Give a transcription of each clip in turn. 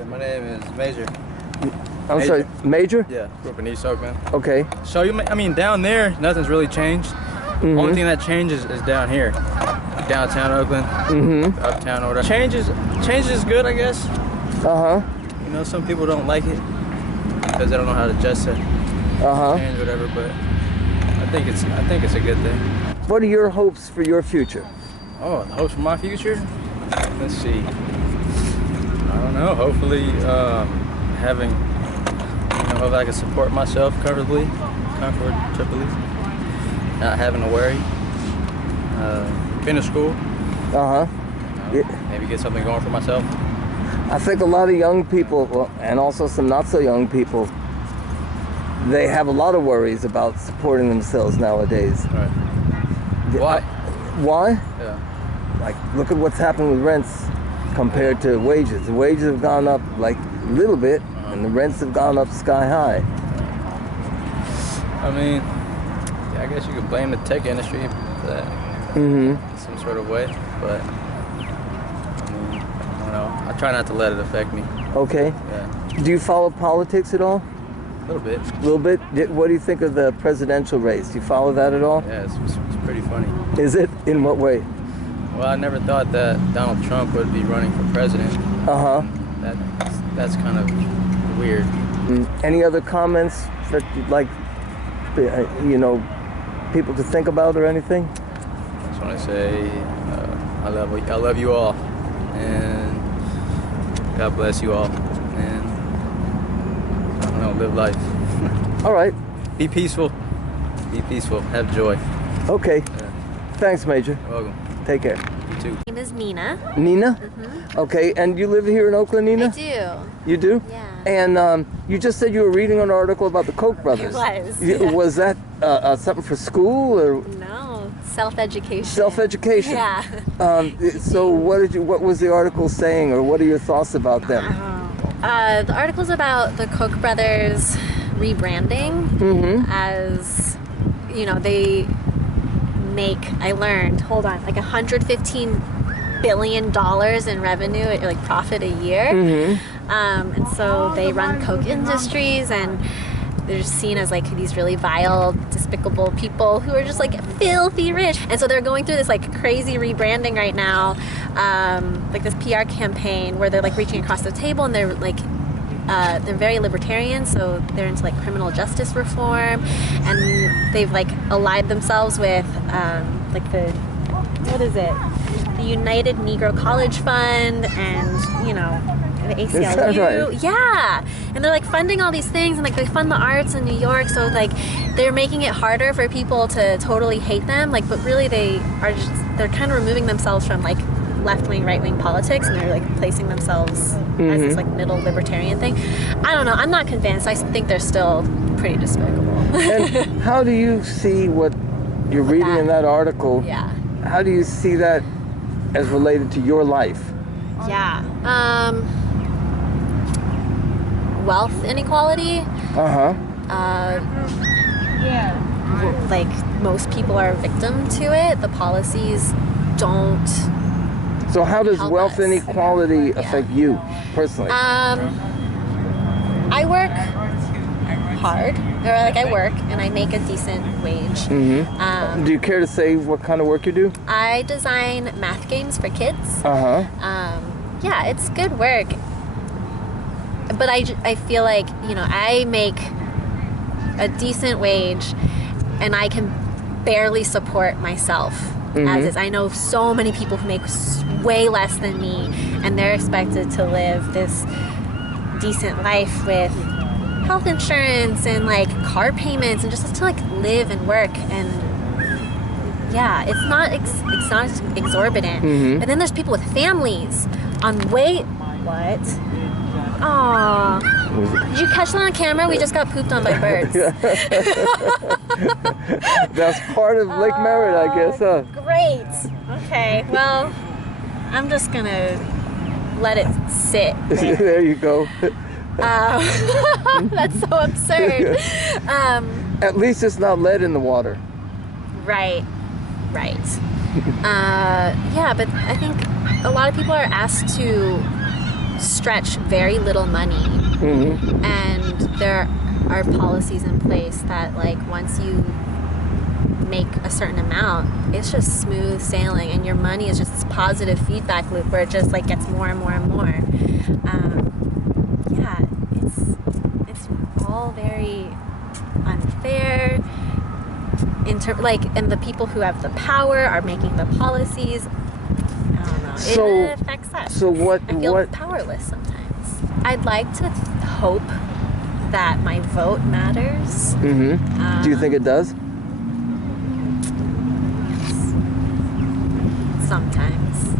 Yeah, my name is Major. I'm sorry, Major? Yeah, grew up in East Oakland. Okay. So, I mean, down there, nothing's really changed. Only thing that changes is down here. Downtown Oakland, uptown, or whatever. Change is good, I guess. You know, some people don't like it because they don't know how to adjust it, change, whatever. But I think it's a good thing. What are your hopes for your future? Oh, the hopes for my future? Let's see. I don't know. Hopefully, having, hope I can support myself comfortably, not having to worry. Finish school. Maybe get something going for myself. I think a lot of young people, well, and also some not so young people, they have a lot of worries about supporting themselves nowadays. Right. Why? Why? Yeah. Like, look at what's happened with rents compared to wages. The wages have gone up like a little bit, and the rents have gone up sky high. I mean, yeah, I guess you could blame the tech industry for that. Some sort of way, but I mean, I don't know. I try not to let it affect me. Okay. Yeah. Do you follow politics at all? A little bit. A little bit? What do you think of the presidential race? Do you follow that at all? Yeah, it's pretty funny. Is it? In what way? Well, I never thought that Donald Trump would be running for president. That's kind of weird. Any other comments that you'd like, people to think about or anything? I just want to say I love you all, and God bless you all, and I don't know, live life. All right. Be peaceful. Be peaceful. Have joy. Okay. Yeah. Thanks, Major. You're welcome. Take care. You too. My name is Nina. Nina? Okay, and you live here in Oakland, Nina? I do. You do? Yeah. And you just said you were reading an article about the Koch brothers. I was. Was that something for school or? No, self-education. Self-education. Yeah. So what was the article saying, or what are your thoughts about them? The article's about the Koch brothers rebranding as, they make, I learned, hold on, like $115 billion in revenue, like profit a year. And so they run Koch Industries, and they're seen as like these really vile, despicable people who are just like filthy rich. And so they're going through this like crazy rebranding right now, like this PR campaign where they're like reaching across the table, and they're like they're very libertarian, so they're into like criminal justice reform, and they've like allied themselves with like the United Negro College Fund, and the ACLU. Is that right? Yeah, and they're like funding all these things, and like they fund the arts in New York, so like they're making it harder for people to totally hate them, like, but really they're kind of removing themselves from like left-wing, right-wing politics, and they're like placing themselves as this like middle libertarian thing. I don't know, I'm not convinced. I think they're still pretty despicable. And how do you see what you're reading in that article? Yeah. How do you see that as related to your life? Yeah. Wealth inequality. Like most people are a victim to it. The policies don't. So how does help wealth us. inequality affect you personally? I work hard, or like I work and I make a decent wage. Do you care to say what kind of work you do? I design math games for kids. Yeah, it's good work. But I feel like, I make a decent wage and I can barely support myself as is. I know so many people who make way less than me, and they're expected to live this decent life with health insurance and like car payments and just to like live and work. And yeah, it's not exorbitant. But then there's people with families on what? Aww. Did you catch that on camera? We just got pooped on by birds. That's part of Lake Merritt, I guess, huh? Great. Okay, well, I'm just gonna let it sit there. There you go. That's so absurd. At least it's not lead in the water. Right. Yeah, but I think a lot of people are asked to stretch very little money, and there are policies in place that, like, once you make a certain amount, it's just smooth sailing, and your money is just this positive feedback loop where it just, like, gets more and more and more. Yeah, it's all very unfair. And the people who have the power are making the policies. I don't know. It affects us. So what? I feel powerless sometimes. I'd like to hope that my vote matters. Do you think it does? Sometimes.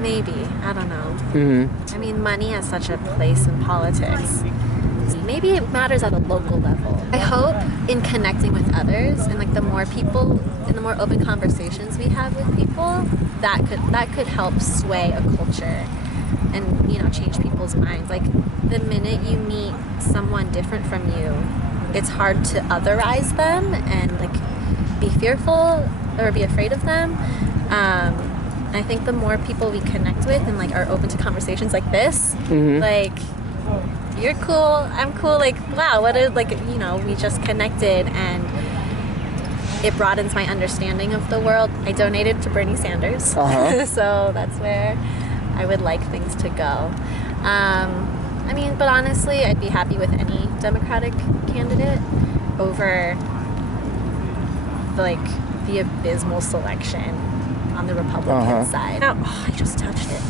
Maybe. I don't know. I mean, money has such a place in politics. Maybe it matters at a local level. I hope in connecting with others, and, like, the more people and the more open conversations we have with people, that could help sway a culture and, you know, change people's minds. Like, the minute you meet someone different from you, it's hard to otherize them and, like, be fearful or be afraid of them. I think the more people we connect with and, like, are open to conversations like this, like, you're cool, I'm cool, like, wow, what is, like, you know, we just connected, and it broadens my understanding of the world. I donated to Bernie Sanders, so that's where I would like things to go. I mean, but honestly, I'd be happy with any Democratic candidate over, like, the abysmal selection on the Republican side. Oh, I just touched it.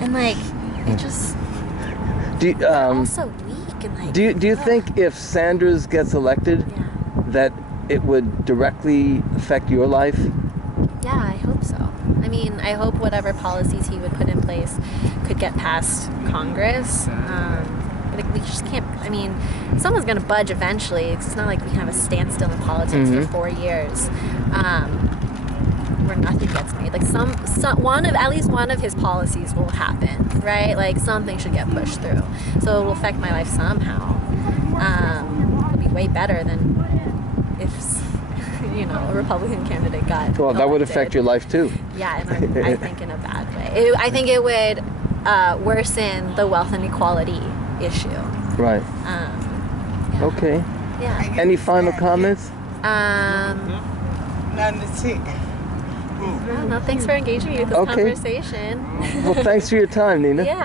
And, like, it just also weak, and, like, do you think if Sanders gets elected, that it would directly affect your life? Yeah, I hope so. I mean, I hope whatever policies he would put in place could get past Congress. But we just can't. I mean, someone's going to budge eventually. It's not like we can have a standstill in politics for 4 years. Where nothing gets made. Like, at least one of his policies will happen, right? Like, something should get pushed through, so it will affect my life somehow. It'll be way better than if, you know, a Republican candidate got Well, that would elected. affect your life too. Yeah, and I think in a bad way. I think it would worsen the wealth inequality issue. Right. Okay. Yeah. Any final comments? I don't know. Thanks for engaging me with this conversation. Well, thanks for your time, Nina. Yeah.